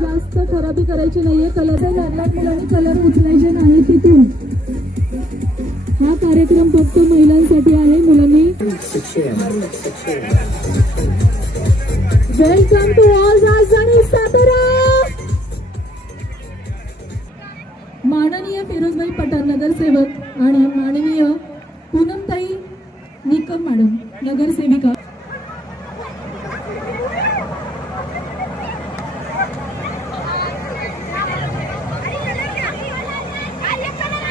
जास्त खराबी करायची नाहीये. कलर मुलांनी कलर उचलायचे नाही तिथून. हा कार्यक्रम फक्त महिलांसाठी आहे. मुलांनी वेलकम टू ऑल राजधानी सातारा. माननीय फिरोजभाई पठाण नगरसेवक आणि माननीय पूनमताई निकम मॅडम नगरसेविका.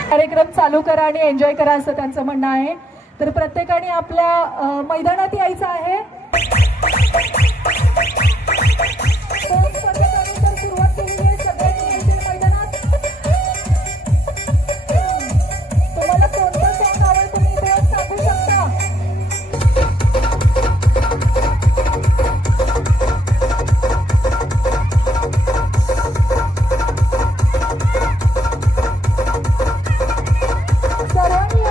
कार्यक्रम चालू करा आणि एन्जॉय करा असं त्यांचं म्हणणं आहे. तर प्रत्येकाने आपल्या मैदानात यायचं आहे. सुरुवात केलेली आहे. सगळ्यांनी मैदानात. तुम्हाला कोणतं सॉंग आवडतं तुम्ही इथे सांगू शकता. सर्वांनी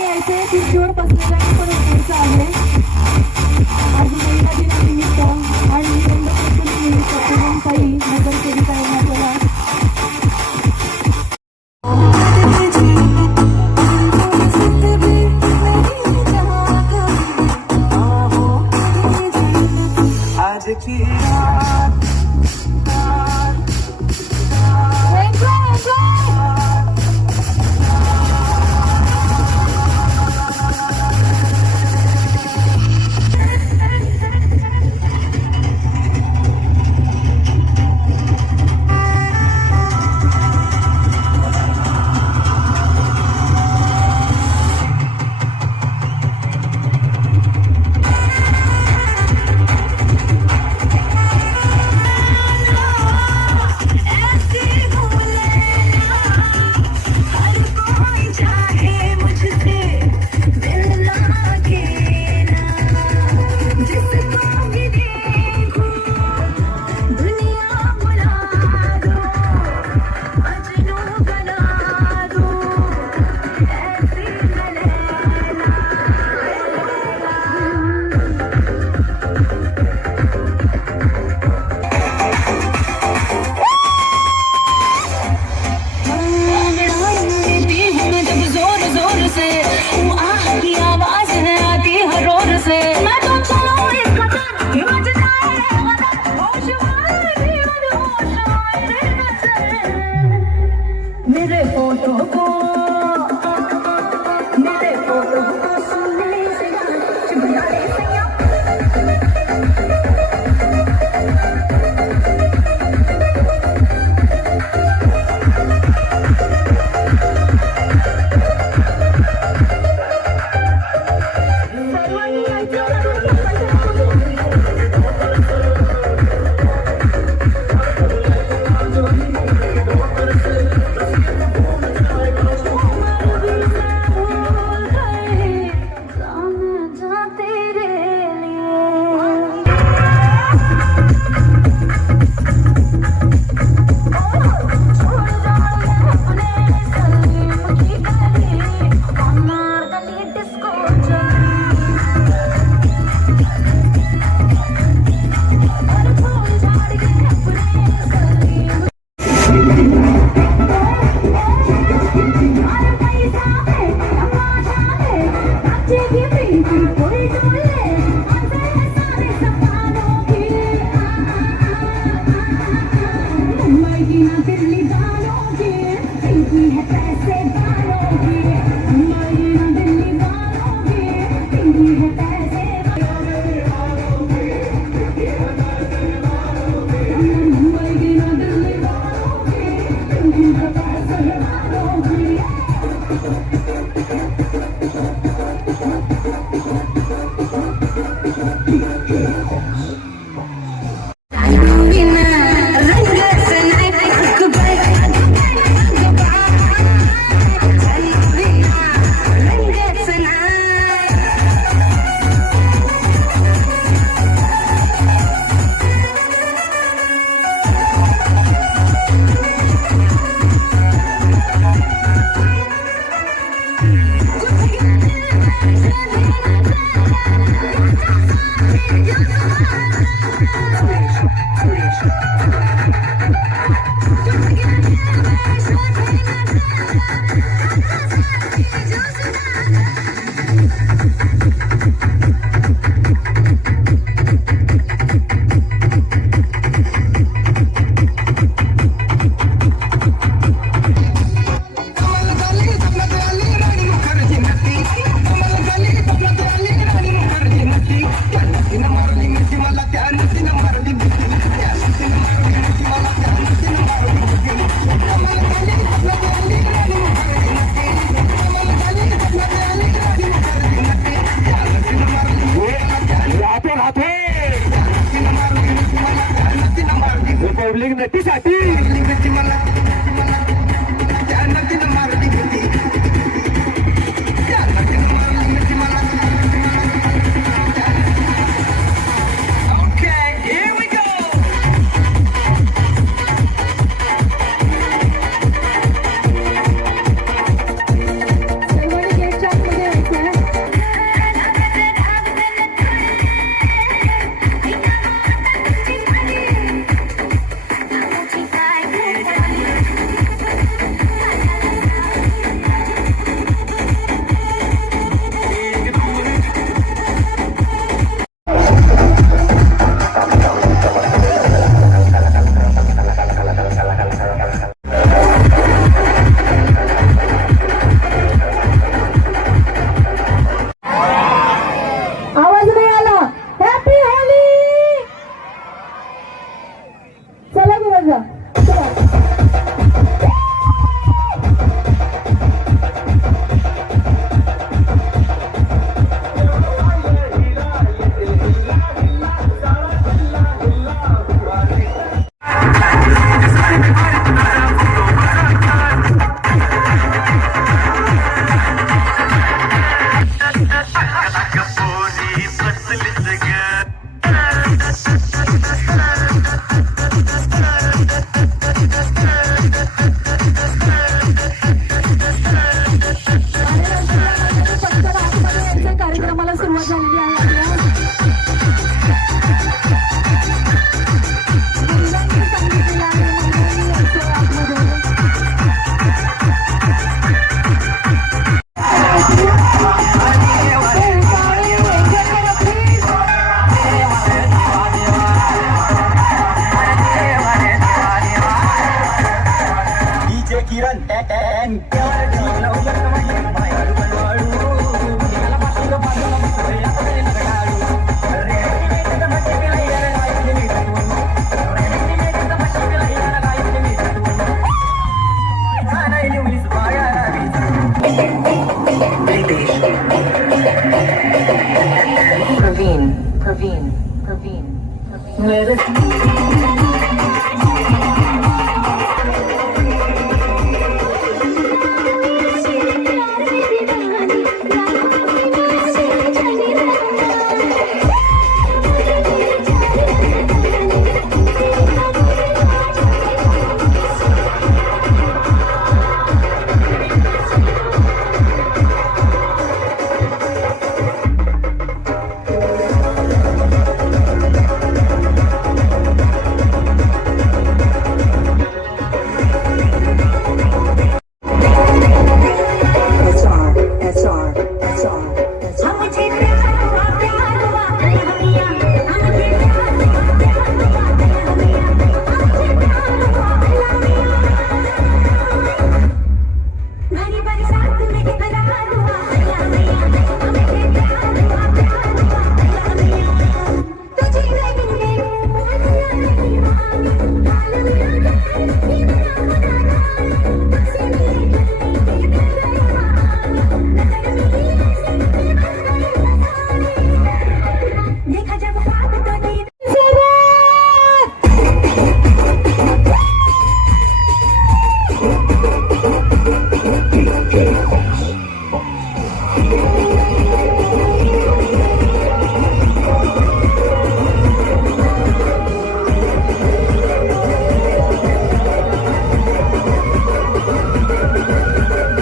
यायचे. खुर्चीवर बसलेल्यांनी पण उठायचं आहे. आज महिला दिनानिमित्त आणि रंगपंचमीनिमित्त पूनमताई नगरसेविका यांनी आपल्याला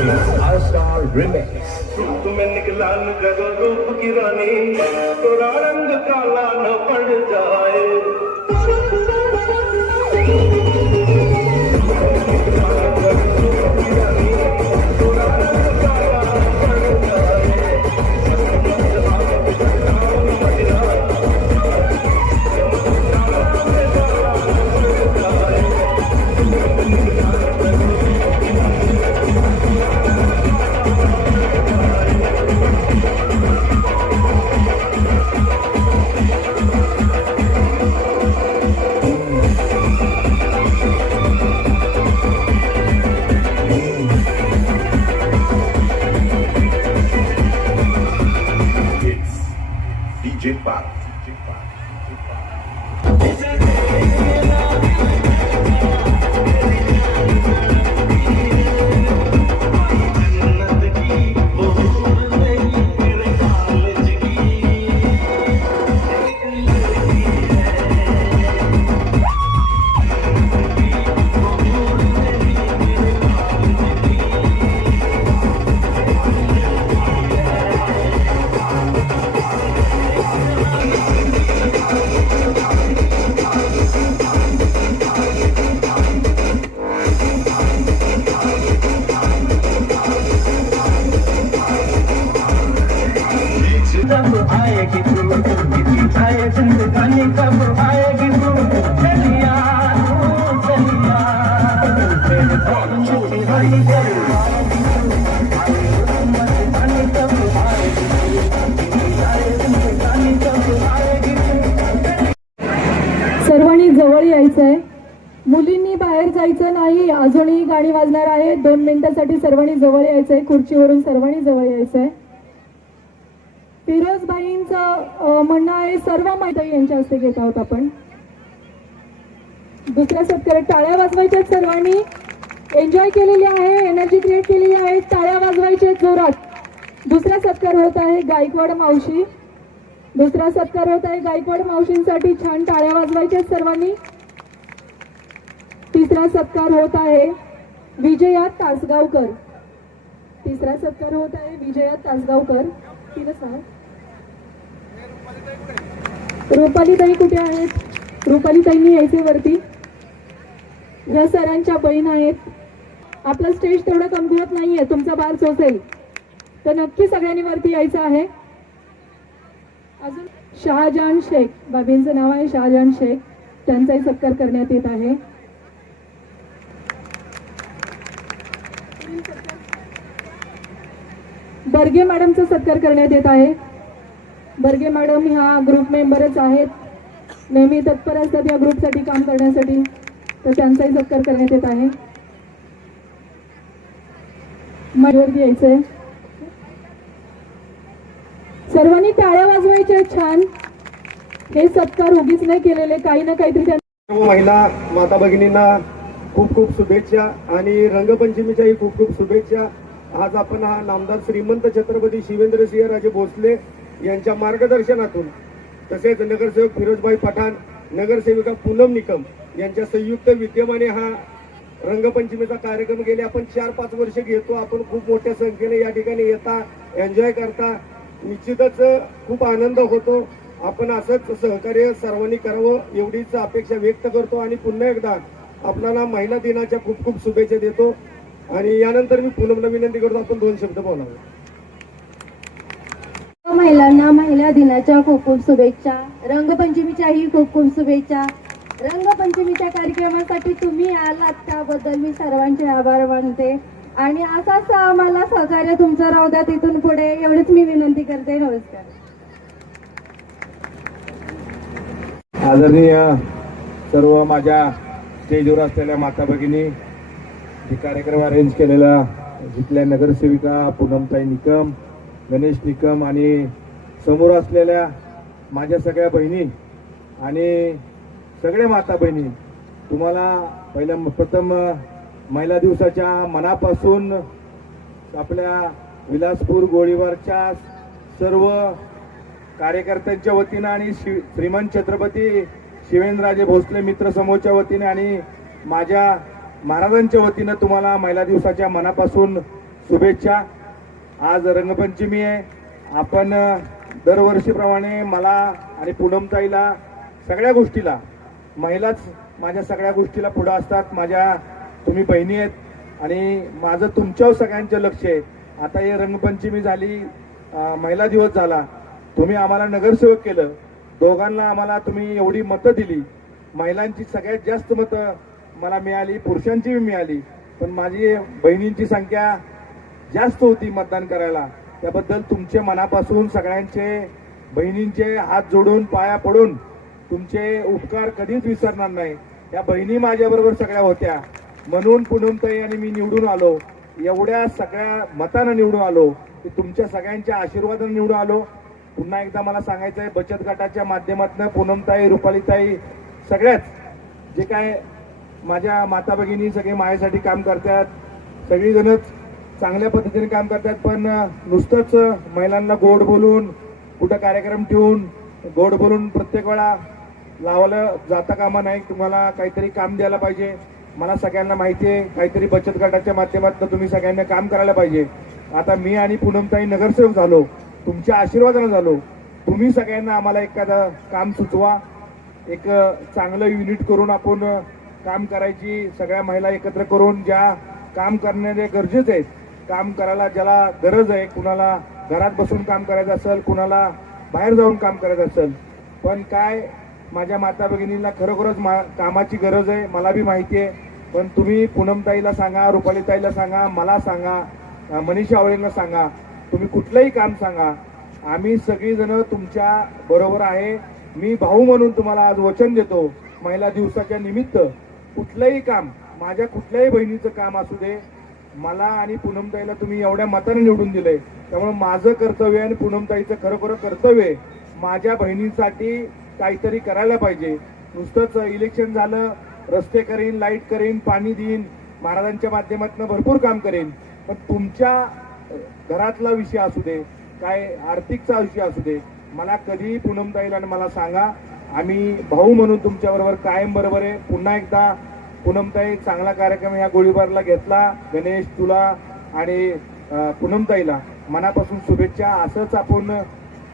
आशा रिमिक्स। तुम्हें निकला न करो रूप की रानी, थोड़ा रंग काला न पड़ जाए। It's DJ Park. जब आएगी तू, आए जिंदगानी कब आएगी तू, चलिया चलिया तेरे कौन छुट्टी हरी गई जिंदगानी कब आएगी तू, आए जिंदगानी कब आएगी तू। सर्वांनी जवळ यायचंय. मुलींनी बाहेर जायचं नाही. अजूनही गाणी वाजणार आहे. 2 मिनिटासाठी सर्वांनी जवळ यायचंय. खुर्चीवरून सर्वांनी जवळ यायचंय. फिरोजबाईंचं म्हणणं आहे सर्व माहिती यांच्या हस्ते घेत आहोत आपण. दुसऱ्या सत्कार टाळ्या वाजवायच्या सर्वांनी. एन्जॉय केलेली आहे, एनर्जी क्रिएट केलेली आहे. टाळ्या वाजवायच्या जोरात. दुसरा सत्कार होत आहे गायकवाड मावशी. दुसरा सत्कार होत आहे गायकवाड मावशींसाठी. छान टाळ्या वाजवायच्या सर्वांनी. तिसरा सत्कार होत आहे विजया तासगावकर. तिसरा सत्कार होत आहे विजया तासगावकर. तिनंच नाव. रुपालीताई कुठे आहेत? रुपालीताईंनी यायचे वरती. या सरांच्या बहीण आहेत. आपलं स्टेज तेवढं कमकुवत नाहीये. तुमचा बार चोचेल तर नक्की सगळ्यांनी वरती यायचं आहे. अजून शहाजहान शेख, बाबींचं नाव आहे शहाजहान शेख. त्यांचाही सत्कार करण्यात येत आहे. बर्गे मॅडमचा सत्कार करण्यात येत आहे. बर्गे मॅडम ह्या ग्रुप मेंबरच आहेत. नेहमी तत्पर असतात या ग्रुपसाठी काम करण्यासाठी. तर त्यांचाही सत्कार करण्यात येत आहे. माझ्यावरती यायचंय. सर्वांनी टाळ्या वाजवायच्या. छान. हे सत्कार उगीच नाही केलेले. काही ना काहीतरी सर्व महिला माता भगिनींना खूप खूप शुभेच्छा आणि रंगपंचमीच्याही खूप खूप शुभेच्छा. आज आपण हा नामदार श्रीमंत छत्रपती शिवेंद्रसिंह राजे भोसले यांच्या मार्गदर्शनातून तसेच नगरसेवक फिरोजबाई पठाण, नगरसेविका पूनम निकम यांच्या संयुक्त विद्यमाने हा रंगपंचमीचा कार्यक्रम गेले आपण 4-5 वर्ष घेतो. आपण खूप मोठ्या संख्येने या ठिकाणी येता, एन्जॉय करता. निश्चितच खूप आनंद होतो. आपण असंच सहकार्य सर्वांनी करावं एवढीच अपेक्षा व्यक्त करतो आणि पुन्हा एकदा आपल्याला महिला दिनाच्या खूप खूप शुभेच्छा देतो. आणि यानंतर मी पूनमला विनंती करतो आपण 2 शब्द बोलावे. महिलांना महिला दिनाच्या खूप खूप शुभेच्छा. रंगपंचमीच्याही खूप खूप शुभेच्छा. रंगपंचमीच्या कार्यक्रमासाठी तुम्ही आलात त्याबद्दल मी सर्वांचे आभार मानते आणि असाच आम्हाला सहकार्य तुमचं राहू द्या तिथून पुढे एवढीच मी विनंती करते. नमस्कार. आदरणीय सर्व माझ्या स्टेजवर असलेल्या माता भगिनी, जे कार्यक्रम अरेंज केलेला जिथल्या नगरसेविका पूनमताई निकम, गणेश निकम आणि समोर असलेल्या माझ्या सगळ्या बहिणी आणि सगळे माता बहिणी, तुम्हाला प्रथम महिला दिवसाच्या मनापासून आपल्या विलासपूर गोळीबारच्या सर्व कार्यकर्त्यांच्या वतीनं आणि श्रीमंत छत्रपती शिवेंद्रराजे भोसले मित्र समूहाच्या वतीने आणि माझ्या महाराजांच्या वतीनं तुम्हाला महिला दिवसाच्या मनापासून शुभेच्छा. आज रंगपंचमी आहे. आपण दरवर्षीप्रमाणे मला आणि पूनमताईला सगळ्या गोष्टीला, महिलाच माझ्या सगळ्या गोष्टीला पुढं असतात. माझ्या तुम्ही बहिणी आहेत आणि माझं तुमच्यावर सगळ्यांचं लक्ष आहे. आता हे रंगपंचमी झाली, महिला दिवस झाला, तुम्ही आम्हाला नगरसेवक केलं, दोघांना आम्हाला तुम्ही एवढी मतं दिली. महिलांची सगळ्यात जास्त मतं मला मिळाली, पुरुषांची बी मिळाली, पण माझी बहिणींची संख्या जास्त होती मतदान करायला. त्याबद्दल तुमचे मनापासून सगळ्यांचे, बहिणींचे हात जोडून पाया पडून तुमचे उपकार कधीच विसरणार नाही. या बहिणी माझ्याबरोबर सगळ्या होत्या म्हणून पूनमताई आणि मी निवडून आलो. एवढ्या सगळ्या मतानं निवडून आलो, की तुमच्या सगळ्यांच्या आशीर्वादाने निवडून आलो. पुन्हा एकदा मला सांगायचं आहे, बचत गटाच्या माध्यमातून पूनमताई, रुपालीताई सगळ्याच जे काय माझ्या माता भगिनी सगळे माझ्यासाठी काम करतात, सगळीजणच चांगल्या पद्धतीने काम करतात. पण नुसतंच महिलांना गोड बोलून, कुठं कार्यक्रम ठेवून गोड बोलून प्रत्येक वेळा लावलं जाता कामा नाही. तुम्हाला काहीतरी काम द्यायला पाहिजे. मला सगळ्यांना माहिती आहे, काहीतरी बचत गटाच्या माध्यमातून तुम्ही सगळ्यांना काम करायला पाहिजे. आता मी आणि पूनमताई नगरसेवक झालो, तुमच्या आशीर्वादानं झालो. तुम्ही सगळ्यांना आम्हाला एखादं काम सुचवा, एक चांगलं युनिट करून आपण काम करायची. सगळ्या महिला एकत्र करून ज्या काम करणारे गरजेचे आहेत, काम करायला ज्याला गरज आहे, कुणाला घरात बसून काम करायचं असेल, कुणाला बाहेर जाऊन काम करायचं असेल, पण काय माझ्या माता भगिनींना खरोखरच कामाची गरज आहे, मला बी माहिती आहे. पण तुम्ही पूनमताईला सांगा, रुपालीताईला सांगा, मला सांगा, मनीषा आवळेंना सांगा, तुम्ही कुठलंही काम सांगा, आम्ही सगळीजण तुमच्या बरोबर आहे. मी भाऊ म्हणून तुम्हाला आज वचन देतो, महिला दिवसाच्या निमित्त कुठलंही काम, माझ्या कुठल्याही बहिणीचं काम असू दे, मला आणि पूनमताईला तुम्ही एवढ्या मताने निवडून दिलंय, त्यामुळे माझं कर्तव्य आणि पूनमताईचं खरोखर कर्तव्य आहे, माझ्या बहिणींसाठी काहीतरी करायला पाहिजे. नुसतंच इलेक्शन झालं, रस्ते करीन, लाईट करीन, पाणी देईन, महाराजांच्या माध्यमातून भरपूर काम करेन, पण तुमच्या घरातला विषय असू दे, काय आर्थिकचा विषय असू दे, मला कधी पूनमताईला मला सांगा. आम्ही भाऊ म्हणून तुमच्याबरोबर कायम बरोबर आहे. पुन्हा एकदा पूनमताई, चांगला कार्यक्रम या गोळीबारला घेतला. गणेश, तुला आणि पूनमताईला मनापासून शुभेच्छा. असंच आपण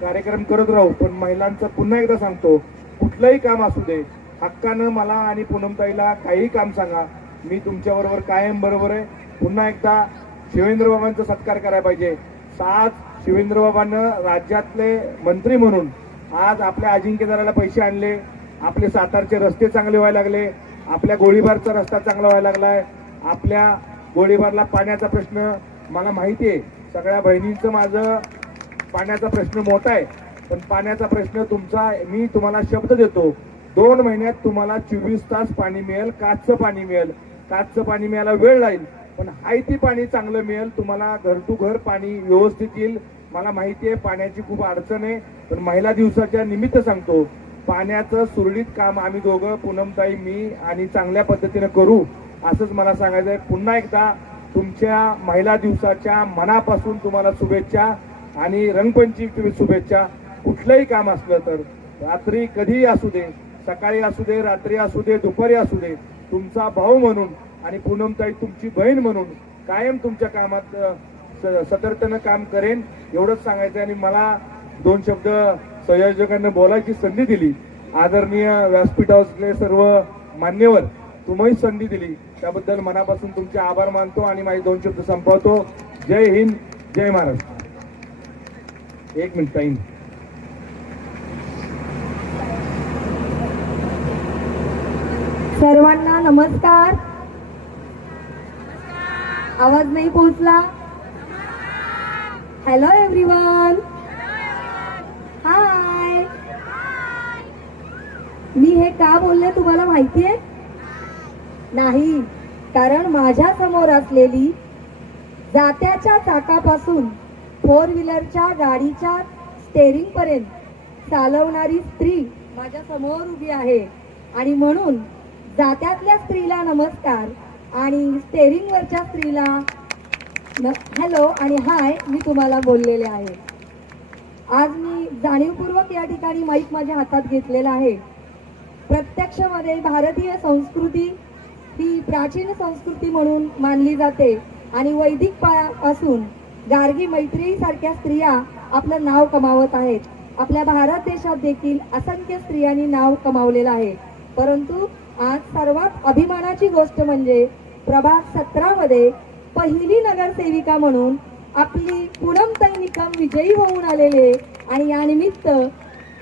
कार्यक्रम करत राहू. पण महिलांचं पुन्हा एकदा सांगतो, कुठलंही काम असू दे, हक्कानं मला आणि पूनमताईला काहीही काम सांगा, मी तुमच्याबरोबर कायम बरोबर आहे. पुन्हा एकदा शिवेंद्र बाबांचा सत्कार करायला पाहिजे. 7 शिवेंद्र बाबांना राज्यातले मंत्री म्हणून आज आपल्या अजिंक्यदाराला पैसे आणले, आपले सातारचे रस्ते चांगले व्हायला लागले, आपल्या गोळीबारचा रस्ता चांगला व्हायला लागलाय, आपल्या गोळीबारला पाण्याचा प्रश्न, मला माहिती आहे सगळ्या बहिणींचं माझं पाण्याचा प्रश्न मोठा आहे, पण पाण्याचा प्रश्न तुमचा, मी तुम्हाला शब्द देतो, 2 महिन्यात तुम्हाला 24 तास पाणी मिळेल, काचचं पाणी मिळेल. काचचं पाणी मिळायला वेळ लागेल, पण हायती पाणी चांगलं मिळेल तुम्हाला, घर टू घर पाणी व्यवस्थित येईल. मला माहिती आहे पाण्याची खूप अडचण आहे, पण महिला दिवसाच्या निमित्त सांगतो, पाण्याचं सुरळीत काम आम्ही दोघं, पूनमताई, मी आणि चांगल्या पद्धतीने करू, असंच मला सांगायचं आहे. पुन्हा एकदा तुमच्या महिला दिवसाच्या मनापासून तुम्हाला शुभेच्छा आणि रंगपंचमीची शुभेच्छा. कुठलंही काम असलं तर रात्री कधीही असू दे, सकाळी असू दे, रात्री असू दे, दुपारी असू दे, तुमचा भाऊ म्हणून आणि पूनमताई तुमची बहीण म्हणून कायम तुमच्या कामात सतर्कतेनं काम करेन, एवढंच सांगायचं. आणि मला 2 शब्द संयोजकांना बोलायची संधी दिली, आदरणीय व्यासपीठावरले सर्व मान्यवर, तुम्ही संधी दिली त्याबद्दल मनापासून तुमचे आभार मानतो आणि माझे 2 शब्द संपवतो. जय हिंद, जय महाराष्ट्र. 1 minute time. सर्वांना नमस्कार. आवाज नाही पोहोचला? हॅलो एव्हरीवन, हाय. मी हे का बोलले तुम्हाला माहिती आहे? नाही, कारण माझ्या समोर असलेली जात्याच्या चाकापासून 4 व्हीलरच्या गाडीच्या स्टेअरिंग पर्यंत चालवणारी स्त्री माझ्या समोर उभी आहे, आणि म्हणून जात्यातल्या स्त्रीला नमस्कार आणि स्टेअरिंगवरच्या स्त्रीला हॅलो आणि हाय मी तुम्हाला बोललेले आहे. आज मी जाणीवपूर्वक या ठिकाणी माईक माझ्या हातात घेतलेला आहे. प्रत्यक्षमध्ये भारतीय संस्कृती ही प्राचीन संस्कृती म्हणून मानली जाते, आणि वैदिक पासून गार्गी मैत्री सारख्या स्त्रिया आपलं नाव कमावत आहेत. आपल्या भारत देशात देखील असंख्य स्त्रियांनी नाव कमावलेलं आहे. परंतु आज सर्वात अभिमानाची गोष्ट म्हणजे प्रभाग 17 मध्ये पहिली नगरसेविका म्हणून आपली पूनमताई निकम विजयी होऊन आलेले. आणि या निमित्त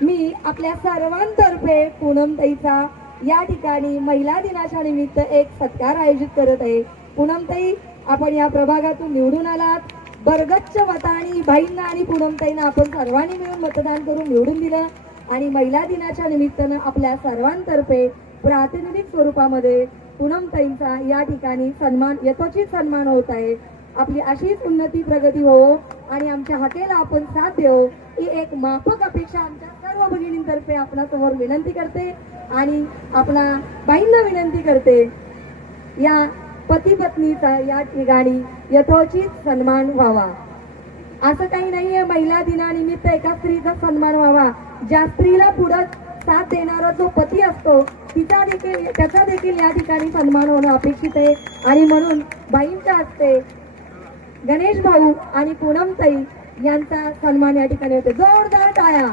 मी आपल्या सर्वांतर्फे पूनमताईचा या ठिकाणी महिला दिनाच्या निमित्त एक सत्कार आयोजित करत आहे. पूनमताई, आपण या प्रभागातून निवडून आलात. बरगच्च मतांनी बाईंना आणि पूनमताईंना आपण सर्वांनी मिळून मतदान करून निवडून दिलं. आणि महिला दिनाच्या निमित्तानं आपल्या सर्वांतर्फे प्रातिनिधिक स्वरूपामध्ये पूनमताईंचा या ठिकाणी सन्मान, यथोचित सन्मान होत आहे. आपली अशीच उन्नती प्रगती हो आणि आमच्या हाकेला आपण साथ देऊ ही एक माफक अपेक्षा आमच्या सर्व भगिनींतर्फे आपणासमोर विनंती करते. आणि आपला बाईंना विनंती करते, या पती पत्नीचा या ठिकाणी यथोचित सन्मान व्हावा. असं काही नाहीये महिला दिनानिमित्त एका स्त्रीचा सन्मान व्हावा. ज्या स्त्रीला पुढे साथ देणारा जो पती असतो त्याचा देखील या ठिकाणी सन्मान होणं अपेक्षित आहे. आणि म्हणून बाईंच्या हस्ते गणेश भाऊ आणि पूनमताई यांचा सन्मान या ठिकाणी होते. जोरदार टाळ्या.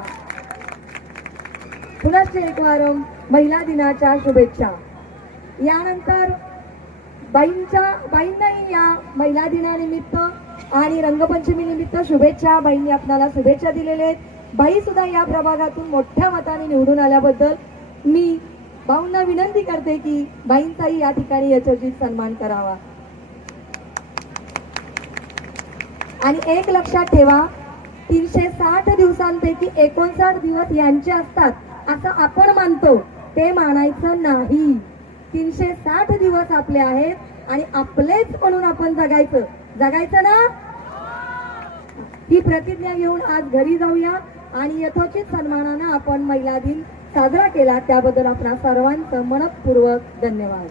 पुनश्च एकवारं महिला दिनाच्या शुभेच्छा. यानंतर बाईंनाही या महिला दिनानिमित्त आणि रंगपंचमी निमित्त शुभेच्छा. बाईंनी आपल्याला शुभेच्छा दिलेल्या आहेत. बाई सुद्धा या प्रभागातून मोठ्या मताने निवडून आल्याबद्दल मी भाऊंना विनंती करते की बाईंचाही या ठिकाणी यथोचित सन्मान करावा. आणि एक लक्षात ठेवा, 360 दिवसांपैकी 59 दिवस यांचे असतात असं आपण मानतो, ते मानायचं नाही. 360 दिवस आपले आहेत आणि आपलेच म्हणून आपण जगायचं ना. ही प्रतिज्ञा घेऊन आज घरी जाऊया आणि यथोचित सन्मानानं आपण महिला दिन साजरा केला. त्याबद्दल आपणा सर्वांचं मनपूर्वक धन्यवाद.